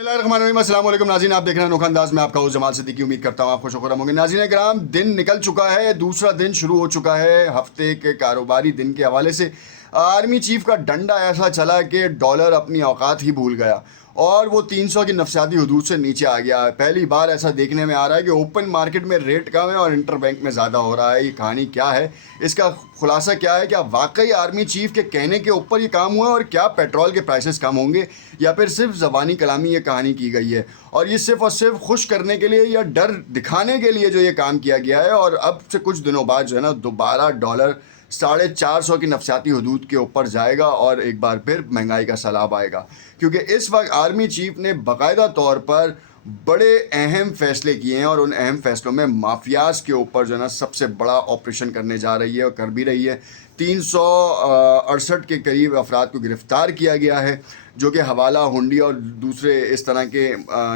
अस्सलाम वालेकुम नाज़रीन, आप देख रहे हैं अनोखा अंदाज में आपका होस्ट जमाल सिद्दीकी। उम्मीद करता हूँ आप खुश होकर होंगे। नाज़रीन कराम, दिन निकल चुका है, दूसरा दिन शुरू हो चुका है। हफ्ते के कारोबारी दिन के हवाले से आर्मी चीफ का डंडा ऐसा चला कि डॉलर अपनी औकात ही भूल गया और वो 300 की नफसियाती हदूद से नीचे आ गया। पहली बार ऐसा देखने में आ रहा है कि ओपन मार्केट में रेट कम है और इंटर बैंक में ज़्यादा हो रहा है। ये कहानी क्या है, इसका खुलासा क्या है? क्या वाकई आर्मी चीफ के कहने के ऊपर ये काम हुआ है और क्या पेट्रोल के प्राइसेस कम होंगे या फिर सिर्फ ज़बानी कलामी ये कहानी की गई है और ये सिर्फ और सिर्फ खुश करने के लिए या डर दिखाने के लिए जो ये काम किया गया है? और अब से कुछ दिनों बाद जो है ना, दोबारा डॉलर 450 की नफसियाती हदूद के ऊपर जाएगा और एक बार फिर महंगाई का सैलाब आएगा, क्योंकि इस वक्त आर्मी चीफ ने बाकायदा तौर पर बड़े अहम फैसले किए हैं और उन अहम फैसलों में माफियाज के ऊपर जो है ना सबसे बड़ा ऑपरेशन करने जा रही है और कर भी रही है। 368 के करीब अफराद को गिरफ़्तार किया गया है जो कि हवाला, हुंडी और दूसरे इस तरह के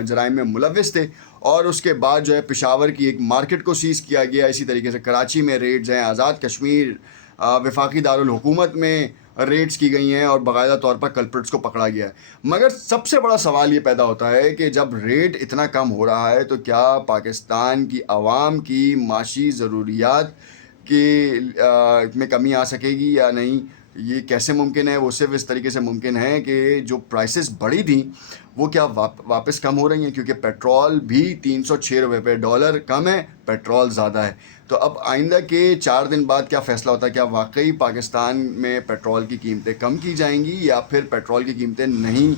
जराइम में मुलविस थे। और उसके बाद जो है पेशावर की एक मार्केट को सीज़ किया गया। इसी तरीके से कराची में रेड्स हैं, आज़ाद कश्मीर वफाकी दारुल हुकूमत में रेड्स की गई हैं और बाकायदा तौर पर कल्प्रिट्स को पकड़ा गया है। मगर सबसे बड़ा सवाल ये पैदा होता है कि जब रेट इतना कम हो रहा है तो क्या पाकिस्तान की आवाम की माशी ज़रूरियात में कमी आ सकेगी या नहीं? ये कैसे मुमकिन है? वो सिर्फ इस तरीके से मुमकिन है कि जो प्राइसेस बढ़ी थी वो क्या वापस कम हो रही हैं, क्योंकि पेट्रोल भी 306 रुपये पे, डॉलर कम है, पेट्रोल ज़्यादा है। तो अब आइंदा के 4 दिन बाद क्या फ़ैसला होता है? क्या वाकई पाकिस्तान में पेट्रोल की कीमतें कम की जाएंगी या फिर पेट्रोल की कीमतें नहीं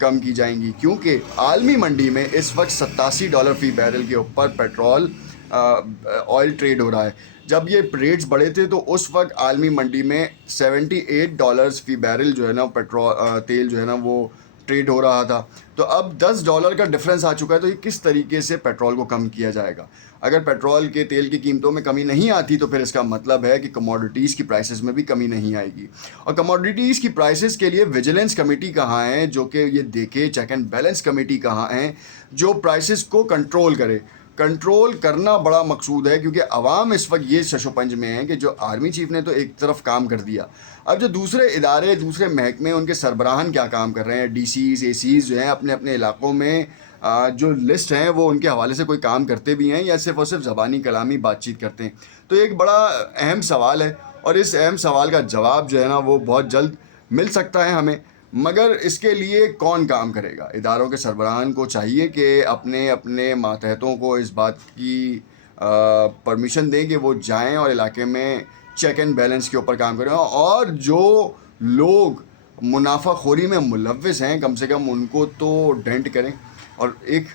कम की जाएंगी? क्योंकि आलमी मंडी में इस वक्त $87 फ़ी बैरल के ऊपर पेट्रोल ऑयल ट्रेड हो रहा है। जब ये रेट्स बढ़े थे तो उस वक्त आलमी मंडी में $78 फ़ी बैरल जो है ना पेट्रोल तेल जो है ना वो ट्रेड हो रहा था। तो अब $10 का डिफरेंस आ चुका है। तो ये किस तरीके से पेट्रोल को कम किया जाएगा? अगर पेट्रोल के तेल की कीमतों में कमी नहीं आती तो फिर इसका मतलब है कि कमोडिटीज़ की प्राइसेस में भी कमी नहीं आएगी। और कमोडिटीज़ की प्राइसेस के लिए विजिलेंस कमेटी कहाँ है जो कि ये देखे, चेक एंड बैलेंस कमेटी कहाँ है जो प्राइसेस को कंट्रोल करे? कंट्रोल करना बड़ा मकसूद है, क्योंकि अवाम इस वक्त ये शशोपंज में है कि जो आर्मी चीफ ने तो एक तरफ काम कर दिया, अब जो दूसरे इदारे, दूसरे महकमे, उनके सरबराहान क्या काम कर रहे हैं? डीसीज, एसीज जो हैं अपने अपने इलाकों में जो लिस्ट हैं वो उनके हवाले से कोई काम करते भी हैं या सिर्फ और सिर्फ ज़बानी कलामी बातचीत करते हैं? तो एक बड़ा अहम सवाल है और इस अहम सवाल का जवाब जो है ना वो बहुत जल्द मिल सकता है हमें। मगर इसके लिए कौन काम करेगा? इदारों के सरबराहान को चाहिए कि अपने अपने मातहतों को इस बात की परमिशन दें कि वो जाएं और इलाके में चेक एंड बैलेंस के ऊपर काम करें, और जो लोग मुनाफाखोरी में मुलव्विस हैं कम से कम उनको तो डेंट करें, और एक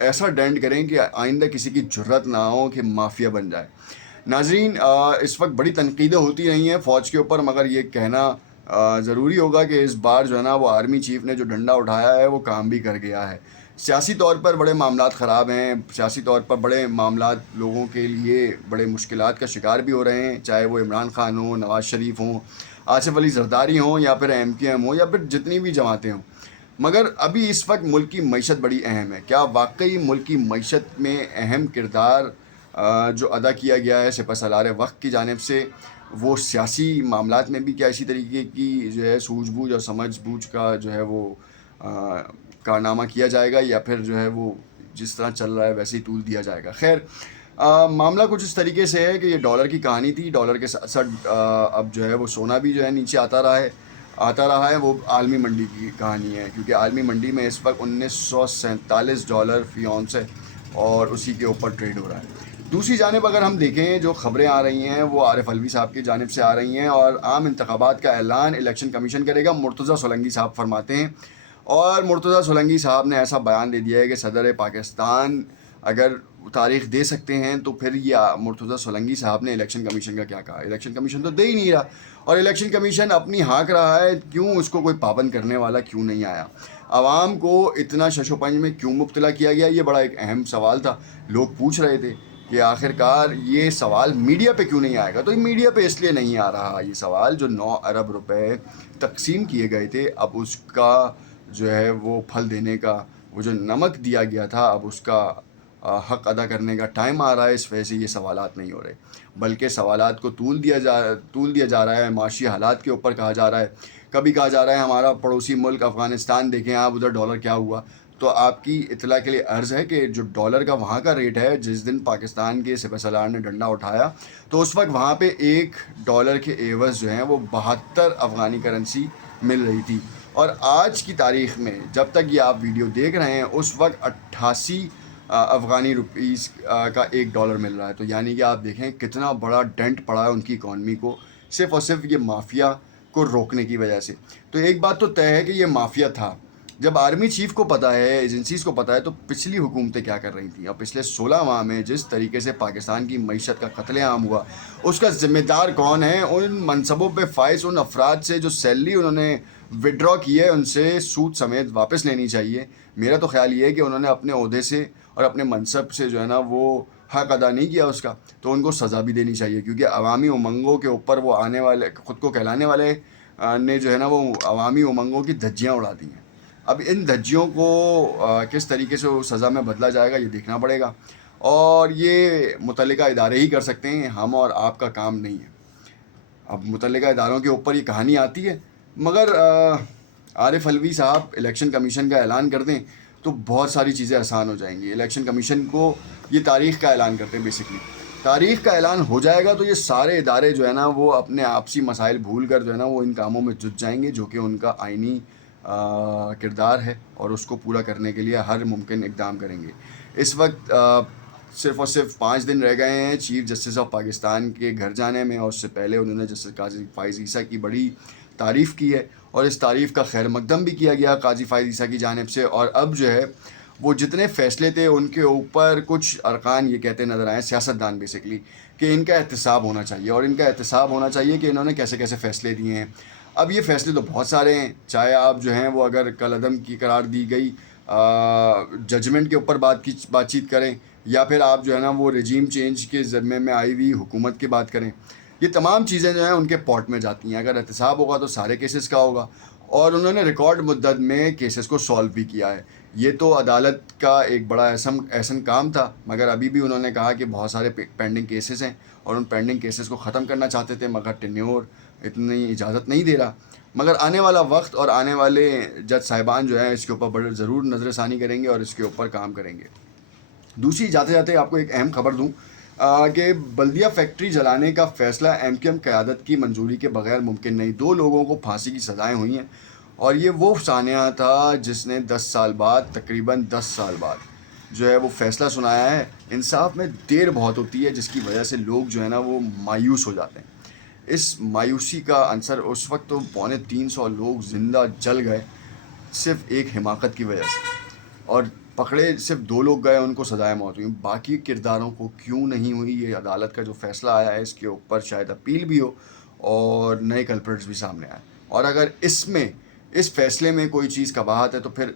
ऐसा डेंट करें कि आइंदा किसी की जुर्रत ना हो कि माफिया बन जाए। नाजरीन, इस वक्त बड़ी तनकीदें होती रही हैं फ़ौज के ऊपर, मगर ये कहना ज़रूरी होगा कि इस बार जो है ना वो आर्मी चीफ ने जो डंडा उठाया है वो काम भी कर गया है। सियासी तौर पर बड़े मामलात ख़राब हैं, सियासी तौर पर बड़े मामलात लोगों के लिए बड़े मुश्किलात का शिकार भी हो रहे हैं, चाहे वो इमरान खान हो, नवाज़ शरीफ हों, आसिफ अली जरदारी हों या फिर MQM हो या फिर जितनी भी जमातें हों। मगर अभी इस वक्त मुल्क की मईशत बड़ी अहम है। क्या वाकई मुल्क की मईशत में अहम किरदार जो अदा किया गया है सिपहसालार वक्त की जानिब से, वो सियासी मामलात में भी क्या इसी तरीके की जो है सूझबूझ और समझ-बूझ का जो है वो कारनामा किया जाएगा या फिर जो है वो जिस तरह चल रहा है वैसे ही तूल दिया जाएगा? खैर, मामला कुछ इस तरीके से है कि ये डॉलर की कहानी थी। डॉलर के साथ साथ अब जो है वो सोना भी जो है नीचे आता रहा है। वो आलमी मंडी की कहानी है, क्योंकि आलमी मंडी में इस वक्त $1947 फ़ी औंस है और उसी के ऊपर ट्रेड हो रहा है। दूसरी जानिब अगर हम देखें, जो ख़बरें आ रही हैं वो आरिफ अलवी साहब की जानिब से आ रही हैं और आम इंतखाबात का ऐलान इलेक्शन कमीशन करेगा, मुर्तज़ा सोलंकी साहब फरमाते हैं। और मुर्तज़ा सोलंकी साहब ने ऐसा बयान दे दिया है कि सदर पाकिस्तान अगर तारीख़ दे सकते हैं तो फिर ये मुर्तज़ा सोलंकी साहब ने इलेक्शन कमीशन का क्या कहा? इलेक्शन कमीशन तो दे ही नहीं रहा, और इलेक्शन कमीशन अपनी हाँक रहा है, क्यों उसको कोई पाबंद करने वाला क्यों नहीं आया? आवाम को इतना शशोपंज में क्यों मुब्तला किया गया? ये बड़ा एक अहम सवाल था। लोग पूछ रहे थे कि आखिरकार ये सवाल मीडिया पे क्यों नहीं आएगा? तो मीडिया पे इसलिए नहीं आ रहा ये सवाल, जो 9 अरब रुपए तकसीम किए गए थे, अब उसका जो है वो फल देने का, वो जो नमक दिया गया था, अब उसका हक़ अदा करने का टाइम आ रहा है। इस वजह से ये सवालात नहीं हो रहे, बल्कि सवालात को तूल दिया जा रहा है। माशी हालात के ऊपर कहा जा रहा है, कभी कहा जा रहा है हमारा पड़ोसी मुल्क अफ़गानिस्तान देखें आप, उधर डॉलर क्या हुआ। تو آپ کی اطلاع کے لیے عرض ہے کہ جو ڈالر کا وہاں کا ریٹ ہے، جس دن پاکستان کے سپہ سالار نے ڈنڈا اٹھایا تو اس وقت وہاں پہ $1 کے عوض جو ہیں وہ 72 افغانی کرنسی مل رہی تھی، اور آج کی تاریخ میں جب تک یہ آپ ویڈیو دیکھ رہے ہیں اس وقت 88 افغانی روپیز کا $1 مل رہا ہے. تو یعنی کہ آپ دیکھیں کتنا بڑا ڈنٹ پڑا ہے ان کی اکانومی کو، صرف اور صرف یہ مافیا کو روکنے کی وجہ سے. تو ایک بات تو طے ہے کہ یہ مافیا تھا. جب آرمی چیف کو پتہ ہے، ایجنسیز کو پتہ ہے، تو پچھلی حکومتیں کیا کر رہی تھیں، اور پچھلے 16 ماہ میں جس طریقے سے پاکستان کی معیشت کا قتل عام ہوا، اس کا ذمہ دار کون ہے؟ ان منصبوں پہ فائز ان افراد سے جو سیلری انہوں نے وڈرا کی ہے، ان سے سود سمیت واپس لینی چاہیے. میرا تو خیال یہ ہے کہ انہوں نے اپنے عہدے سے اور اپنے منصب سے جو ہے نا وہ حق ادا نہیں کیا اس کا، تو ان کو سزا بھی دینی چاہیے، کیونکہ عوامی امنگوں کے اوپر وہ آنے والے خود کو کہلانے والے نے جو ہے نا وہ عوامی امنگوں کی دھجیاں اڑا دی ہیں. اب ان دھجیوں کو کس طریقے سے سزا میں بدلا جائے گا یہ دیکھنا پڑے گا، اور یہ متعلقہ ادارے ہی کر سکتے ہیں، ہم اور آپ کا کام نہیں ہے. اب متعلقہ اداروں کے اوپر یہ کہانی آتی ہے، مگر عارف علوی صاحب الیکشن کمیشن کا اعلان کر دیں تو بہت ساری چیزیں آسان ہو جائیں گی. الیکشن کمیشن کو یہ تاریخ کا اعلان کرتے ہیں، بیسکلی تاریخ کا اعلان ہو جائے گا تو یہ سارے ادارے جو ہے نا وہ اپنے آپسی مسائل بھول کر جو ہے نا وہ ان کاموں میں جٹ جائیں گے، جو کہ ان کا آئینی کردار ہے، اور اس کو پورا کرنے کے لیے ہر ممکن اقدام کریں گے. اس وقت صرف اور صرف 5 دن رہ گئے ہیں چیف جسٹس آف پاکستان کے گھر جانے میں، اور اس سے پہلے انہوں نے جسٹس قاضی فائز عیسیٰ کی بڑی تعریف کی ہے، اور اس تعریف کا خیر مقدم بھی کیا گیا قاضی فائز عیسیٰ کی جانب سے. اور اب جو ہے وہ جتنے فیصلے تھے ان کے اوپر کچھ ارکان یہ کہتے نظر آئے، سیاستدان بیسکلی، کہ ان کا احتساب ہونا چاہیے، اور ان کا احتساب ہونا چاہیے کہ انہوں نے کیسے کیسے فیصلے دیے ہیں. اب یہ فیصلے تو بہت سارے ہیں، چاہے آپ جو ہیں وہ اگر کل عدم کی قرار دی گئی ججمنٹ کے اوپر بات چیت کریں، یا پھر آپ جو ہے نا وہ رجیم چینج کے ذمے میں آئی ہوئی حکومت کی بات کریں، یہ تمام چیزیں جو ہیں ان کے پارٹ میں جاتی ہیں. اگر احتساب ہوگا تو سارے کیسز کا ہوگا، اور انہوں نے ریکارڈ مدت میں کیسز کو سالو بھی کیا ہے. یہ تو عدالت کا ایک بڑا احسن کام تھا، مگر ابھی بھی انہوں نے کہا کہ بہت سارے پینڈنگ کیسز ہیں، اور ان پینڈنگ کیسز کو ختم کرنا چاہتے تھے، مگر ٹینیور اتنی اجازت نہیں دے رہا. مگر آنے والا وقت اور آنے والے جج صاحبان جو ہیں اس کے اوپر بڑے ضرور نظر ثانی کریں گے اور اس کے اوپر کام کریں گے. دوسری جاتے جاتے آپ کو ایک اہم خبر دوں کہ بلدیہ فیکٹری جلانے کا فیصلہ ایم قیادت کی منظوری کے بغیر ممکن نہیں. 2 لوگوں کو پھانسی کی سزائیں ہوئی ہیں، اور یہ وہ سانحہ تھا جس نے 10 سال بعد، تقریباً 10 سال بعد جو ہے وہ فیصلہ سنایا ہے. انصاف میں دیر بہت ہوتی ہے، جس کی وجہ سے لوگ جو ہے نا وہ مایوس ہو جاتے ہیں. اس مایوسی کا عنصر اس وقت تو 350 لوگ زندہ جل گئے صرف ایک حماقت کی وجہ سے، اور پکڑے صرف 2 لوگ گئے، ان کو سزائے موت ہوئی. باقی کرداروں کو کیوں نہیں ہوئی؟ یہ عدالت کا جو فیصلہ آیا ہے اس کے اوپر شاید اپیل بھی ہو اور نئے کلپریٹس بھی سامنے آئے. اور اگر اس فیصلے میں کوئی چیز قباحت ہے تو پھر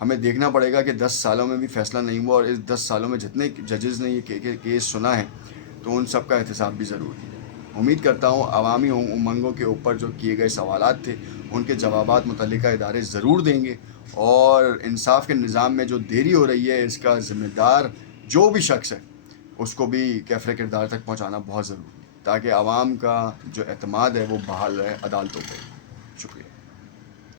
ہمیں دیکھنا پڑے گا کہ 10 سالوں میں بھی فیصلہ نہیں ہوا، اور اس 10 سالوں میں جتنے ججز نے یہ کیس سنا ہے تو ان سب کا احتساب بھی ضروری ہے. امید کرتا ہوں عوامی امنگوں کے اوپر جو کیے گئے سوالات تھے ان کے جوابات متعلقہ ادارے ضرور دیں گے، اور انصاف کے نظام میں جو دیری ہو رہی ہے اس کا ذمہ دار جو بھی شخص ہے اس کو بھی کیفر کردار تک پہنچانا بہت ضروری ہے، تاکہ عوام کا جو اعتماد ہے وہ بحال رہے عدالتوں پہ. شکریہ.